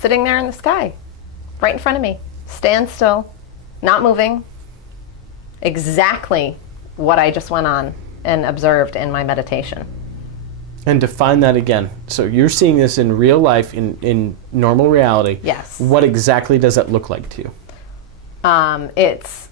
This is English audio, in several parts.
sitting there in the sky, right in front of me, stand still, not moving. Exactly what I just went on and observed in my meditation. And define that again. So you're seeing this in real life, in normal reality. Yes. What exactly does that look like to you? It's,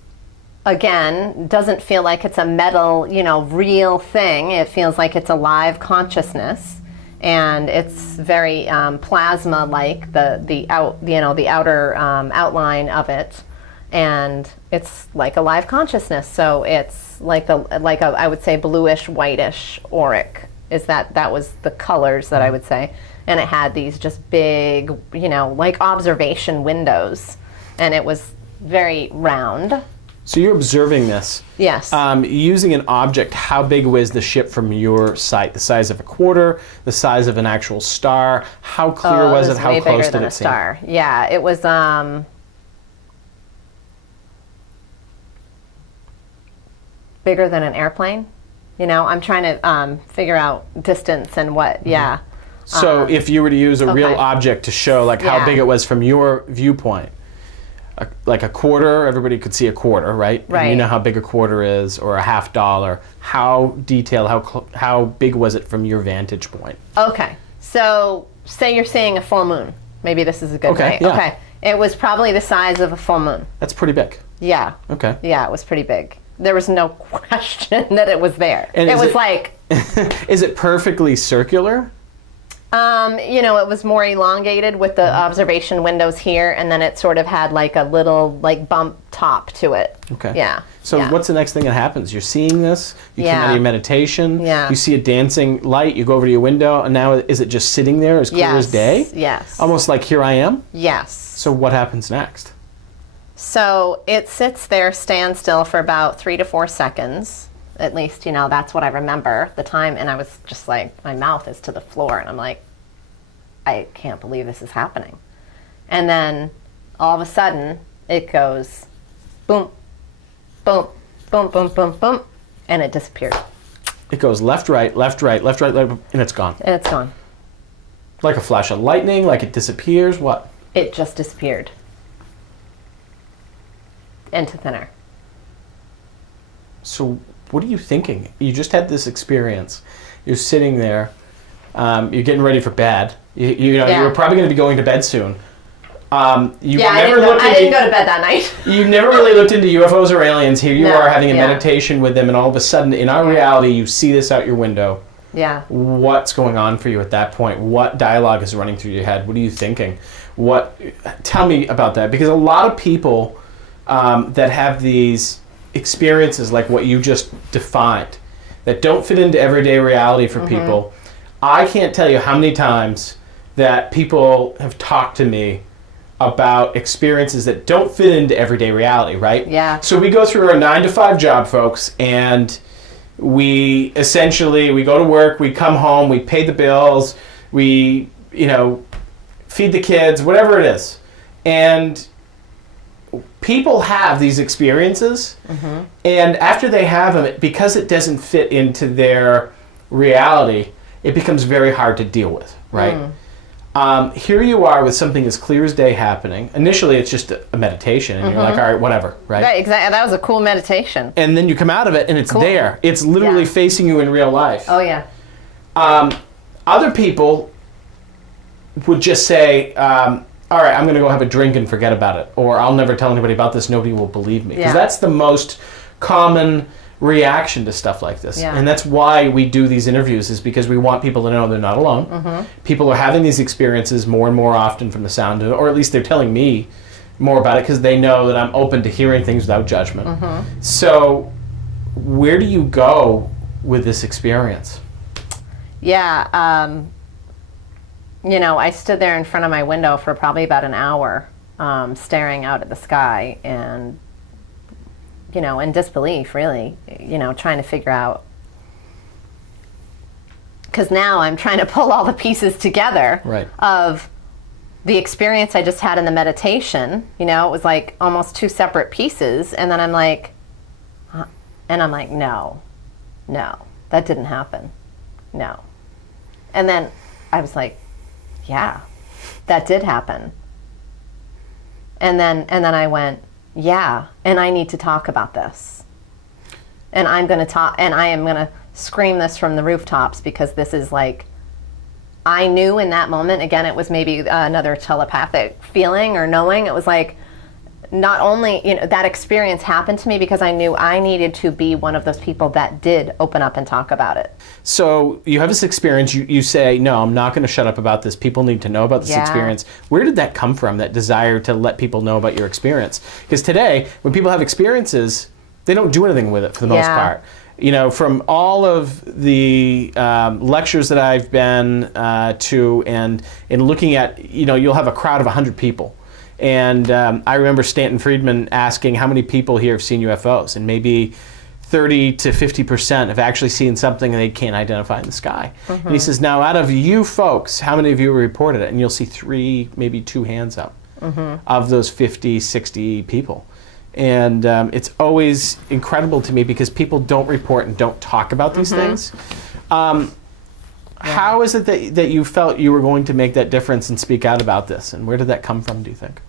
again, doesn't feel like it's a metal, real thing. It feels like it's a live consciousness, and it's very plasma-like, the outer outline of it, and it's like a live consciousness. So it's like I would say bluish, whitish, auric. That was the colors that I would say, and it had these just big, like observation windows, and it was very round. So you're observing this. Yes. Using an object, how big was the ship from your sight? The size of a quarter? The size of an actual star? How clear was it? How close did it seem? Star. Yeah, it was bigger than an airplane. I'm trying to figure out distance and what. Yeah. So if you were to use a real object to show how big it was from your viewpoint, like a quarter, everybody could see a quarter, right? Right. And you know how big a quarter is, or a $50. How detailed, how big was it from your vantage point? Okay. So say you're seeing a full moon. Maybe this is a good way. Yeah. Okay. It was probably the size of a full moon. That's pretty big. Yeah. Okay. Yeah, it was pretty big. There was no question that it was there. And it was like... Is it perfectly circular? It was more elongated with the observation windows here, and then it sort of had like a little bump top to it. Okay. Yeah. So what's the next thing that happens? You're seeing this, you come out of your meditation, you see a dancing light, you go over to your window, and now is it just sitting there as clear as day? Yes. Almost like here I am? Yes. So what happens next? So it sits there, stands still for about 3 to 4 seconds. At least, that's what I remember the time. And I was just like, my mouth is to the floor. And I'm like, I can't believe this is happening. And then all of a sudden, it goes boom, boom, boom, boom, boom, boom. And it disappeared. It goes left, right, left, right, left, right, left, and it's gone. And it's gone. Like a flash of lightning, like it disappears, what? It just disappeared. Into thin air. So what are you thinking? You just had this experience. You're sitting there. You're getting ready for bed. You're probably going to be going to bed soon. I didn't go to bed that night. You never really looked into UFOs or aliens. Here you are having a meditation with them, and all of a sudden, in our reality, you see this out your window. Yeah. What's going on for you at that point? What dialogue is running through your head? What are you thinking? Tell me about that, because a lot of people that have these experiences like what you just defined that don't fit into everyday reality for people. I can't tell you how many times that people have talked to me about experiences that don't fit into everyday reality, right? Yeah. So we go through our 9-to-5 job, folks, and we go to work, we come home, we pay the bills, we, feed the kids, whatever it is. And people have these experiences, and after they have them, because it doesn't fit into their reality, it becomes very hard to deal with, right? Here you are with something as clear as day happening. Initially, it's just a meditation, and you're like, all right, whatever, right? Right, exactly. That was a cool meditation. And then you come out of it, and it's there. It's literally facing you in real life. Oh, yeah. Other people would just say, all right, I'm going to go have a drink and forget about it. Or I'll never tell anybody about this. Nobody will believe me. Because that's the most common reaction to stuff like this. Yeah. And that's why we do these interviews, is because we want people to know they're not alone. People are having these experiences more and more often from the sound of it, or at least they're telling me more about it because they know that I'm open to hearing things without judgment. So where do you go with this experience? Yeah, I stood there in front of my window for probably about an hour, staring out at the sky and, in disbelief, really, trying to figure out. Because now I'm trying to pull all the pieces together of the experience I just had in the meditation. It was like almost 2 separate pieces. And then I'm like, no, that didn't happen. No. And then I was like, yeah, that did happen. And then I went, yeah, and I need to talk about this. And I'm going to talk, and I am going to scream this from the rooftops, because this is like, I knew in that moment, again, it was maybe another telepathic feeling or knowing. It was like, not only, that experience happened to me because I knew I needed to be one of those people that did open up and talk about it. So you have this experience, you say, no, I'm not going to shut up about this. People need to know about this experience. Where did that come from, that desire to let people know about your experience? Because today, when people have experiences, they don't do anything with it for the most part. From all of the lectures that I've been to, and in looking at, you'll have a crowd of 100 people. And I remember Stanton Friedman asking how many people here have seen UFOs, and maybe 30 to 50% have actually seen something they can't identify in the sky. Mm-hmm. And he says, now out of you folks, how many of you reported it? And you'll see 3, maybe 2 hands up of those 50, 60 people. And it's always incredible to me because people don't report and don't talk about these things. How is it that you felt you were going to make that difference and speak out about this? And where did that come from, do you think?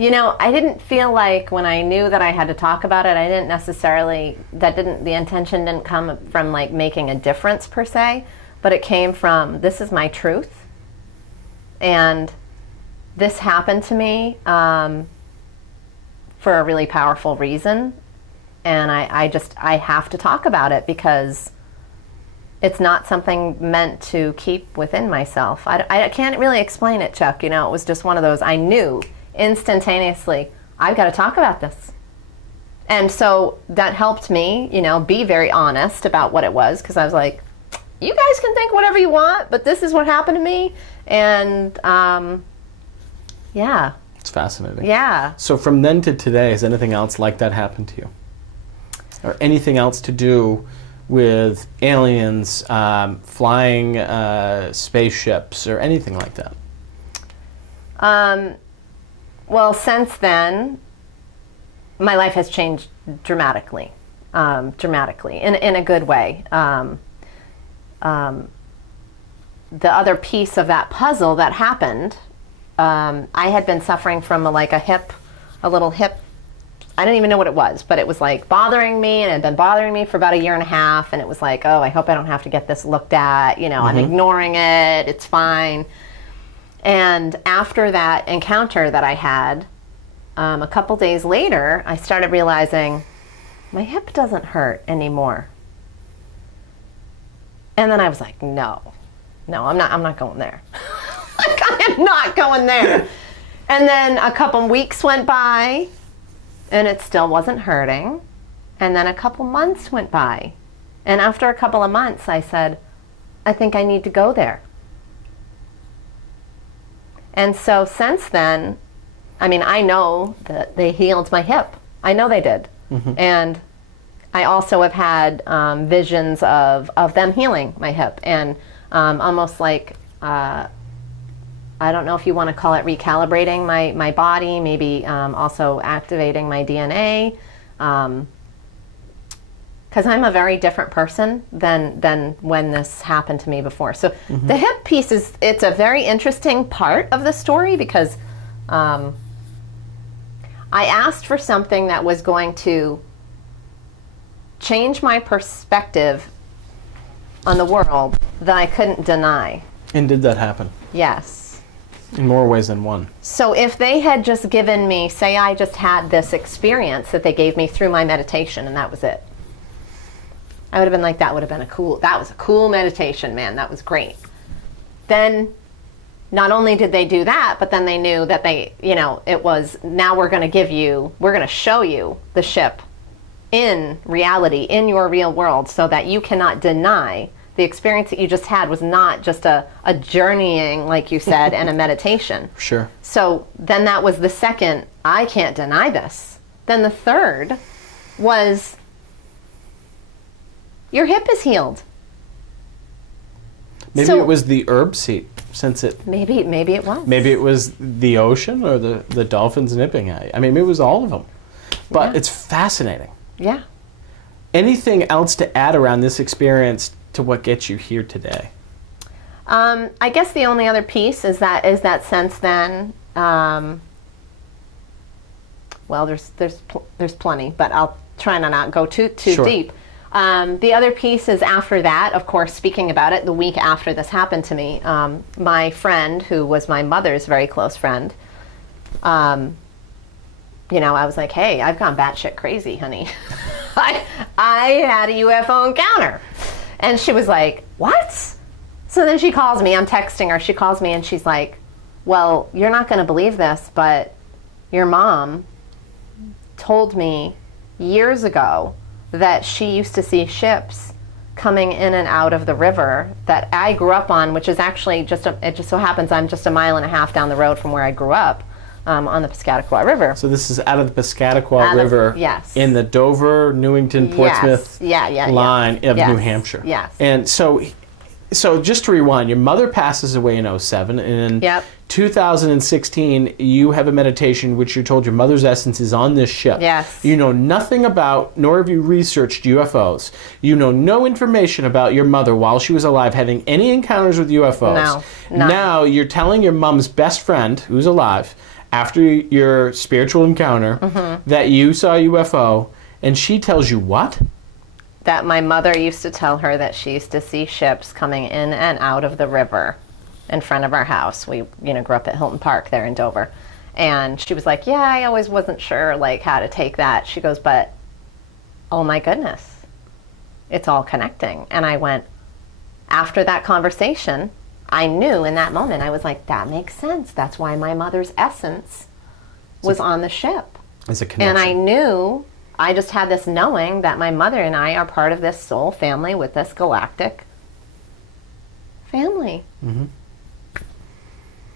I didn't feel like when I knew that I had to talk about it, I didn't necessarily, the intention didn't come from like making a difference per se, but it came from, this is my truth. And this happened to me for a really powerful reason. And I have to talk about it because it's not something meant to keep within myself. I can't really explain it, Chuck. It was just one of those, I knew instantaneously, I've got to talk about this. And so that helped me, be very honest about what it was, because I was like, you guys can think whatever you want, but this is what happened to me. And yeah. It's fascinating. Yeah. So from then to today, has anything else like that happened to you? Or anything else to do with aliens, flying spaceships, or anything like that? Well, since then, my life has changed dramatically, in a good way. The other piece of that puzzle that happened, I had been suffering from a little hip. I didn't even know what it was, but it was like bothering me, and it had been bothering me for about 1.5 years, and it was like, oh, I hope I don't have to get this looked at. I'm ignoring it. It's fine. And after that encounter that I had, a couple days later, I started realizing my hip doesn't hurt anymore. And then I was like, no, I'm not going there. I am not going there. And then a couple weeks went by, and it still wasn't hurting. And then a couple months went by. And after a couple of months, I said, I think I need to go there. And so since then, I know that they healed my hip. I know they did. Mm-hmm. And I also have had visions of them healing my hip. And almost like, I don't know if you want to call it recalibrating my body, maybe also activating my DNA. Because I'm a very different person than when this happened to me before. So the hip piece it's a very interesting part of the story, because I asked for something that was going to change my perspective on the world that I couldn't deny. And did that happen? Yes. In more ways than one. So if they had just given me, say I just had this experience that they gave me through my meditation, and that was it, I would have been like, that was a cool meditation, man, that was great. Then not only did they do that, but then they knew that it was, now we're going to show you the ship in reality, in your real world, so that you cannot deny the experience that you just had was not just a journeying, like you said, and a meditation. Sure. So then that was the second, I can't deny this. Then the third was, your hip is healed. Maybe it was the herb seed, since it... Maybe it was. Maybe it was the ocean or the dolphins nipping at you. Maybe it was all of them. But it's fascinating. Yeah. Anything else to add around this experience to what gets you here today? I guess the only other piece is that sense then. Well, there's plenty, but I'll try to not go too Sure. deep. The other piece is after that, of course, speaking about it, the week after this happened to me, my friend, who was my mother's very close friend, I was like, hey, I've gone batshit crazy, honey. I had a UFO encounter. And she was like, what? So then she calls me, I'm texting her, she calls me and she's like, well, you're not going to believe this, but your mom told me years ago that she used to see ships coming in and out of the river that I grew up on, which is actually it just so happens I'm just a mile and a half down the road from where I grew up, on the Piscataqua River. So this is out of the Piscataqua River, yes, in the Dover, Newington, Portsmouth line of New Hampshire. Yes. And so just to rewind, your mother passes away in '07, and in 2016, you have a meditation which you're told your mother's essence is on this ship. Yes. You know nothing about, nor have you researched UFOs. You know no information about your mother while she was alive having any encounters with UFOs. No, none. Now you're telling your mom's best friend, who's alive, after your spiritual encounter, that you saw a UFO, and she tells you what? That my mother used to tell her that she used to see ships coming in and out of the river in front of our house. We, grew up at Hilton Park there in Dover. And she was like, yeah, I always wasn't sure, how to take that. She goes, but, oh my goodness, it's all connecting. And I went, after that conversation, I knew in that moment, I was like, that makes sense. That's why my mother's essence was on the ship. It's a connection. And I knew, I just had this knowing that my mother and I are part of this soul family with this galactic family.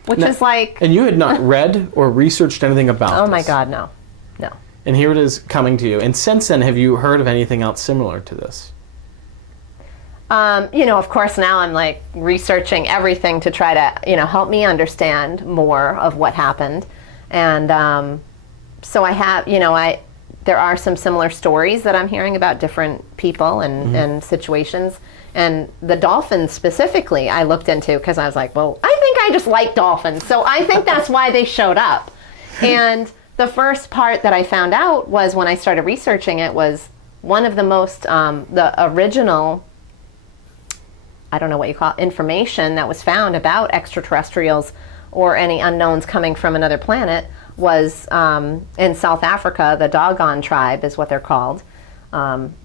Which is like... And you had not read or researched anything about this. Oh my God, no. And here it is coming to you. And since then, have you heard of anything else similar to this? Of course, now I'm researching everything to try to, help me understand more of what happened. And so I have, there are some similar stories that I'm hearing about different people and situations. And the dolphins specifically I looked into because I was like, well, I think I just like dolphins. So I think that's why they showed up. And the first part that I found out was when I started researching it was one of the most, the original, I don't know what you call it, information that was found about extraterrestrials or any unknowns coming from another planet was in South Africa. The Dogon tribe is what they're called.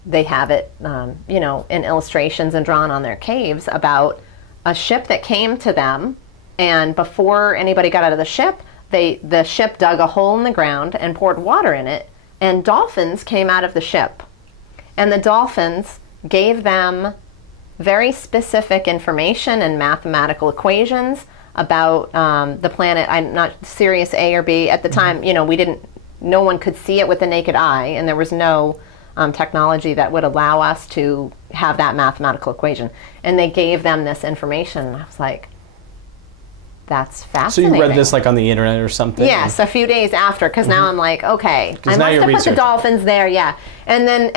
They have it, in illustrations and drawn on their caves about a ship that came to them, and before anybody got out of the ship, the ship dug a hole in the ground and poured water in it, and dolphins came out of the ship. And the dolphins gave them very specific information and mathematical equations about the planet. I'm not Sirius A or B at the time. No one could see it with the naked eye, and there was no technology that would allow us to have that mathematical equation. And they gave them this information, and I was like, that's fascinating. So you read this on the internet or something? Yes, a few days after, because now I'm like, okay, I now must you're have put the researching. dolphins there, yeah. And then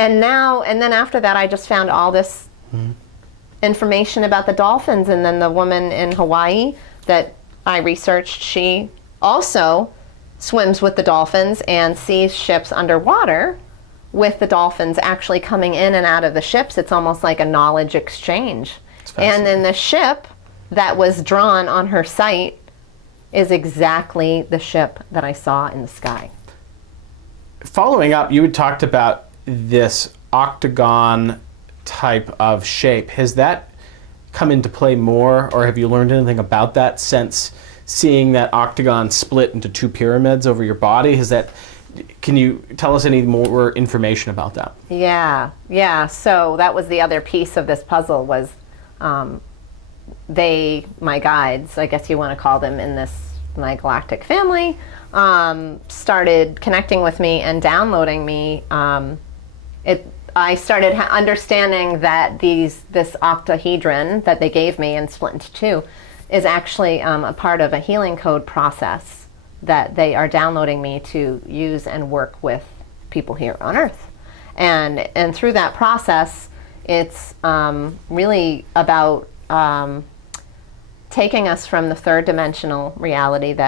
after that, I just found all this information about the dolphins. And then the woman in Hawaii that I researched, she also swims with the dolphins and sees ships underwater with the dolphins actually coming in and out of the ships. It's almost like a knowledge exchange. And then the ship that was drawn on her site is exactly the ship that I saw in the sky. Following up, you had talked about this octagon type of shape. Has that come into play more, or have you learned anything about that since seeing that octagon split into two pyramids over your body? Can you tell us any more information about that? Yeah. So that was the other piece of this puzzle was my guides, I guess you want to call them in my galactic family, started connecting with me and downloading me. I started understanding that this octahedron that they gave me and split into two is actually a part of a healing code process that they are downloading me to use and work with people here on Earth. And through that process, it's really about taking us from the third dimensional reality that